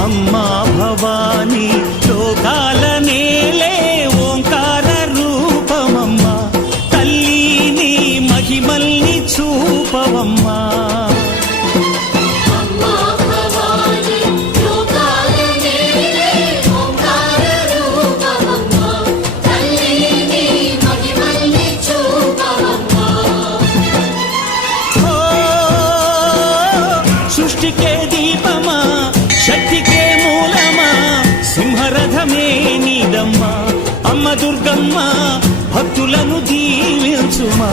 అమ్మా భవానీ లోకాల నేలే ఓంకార రూపమమ్మా తల్లి నీ మహిమల్ని చూపవమ్మా సృష్టికే దీపమా శక్తికే మూలమా సింహరథమే నీదమ్మా అమ్మ దుర్గమ్మ భక్తులను దీవించుమా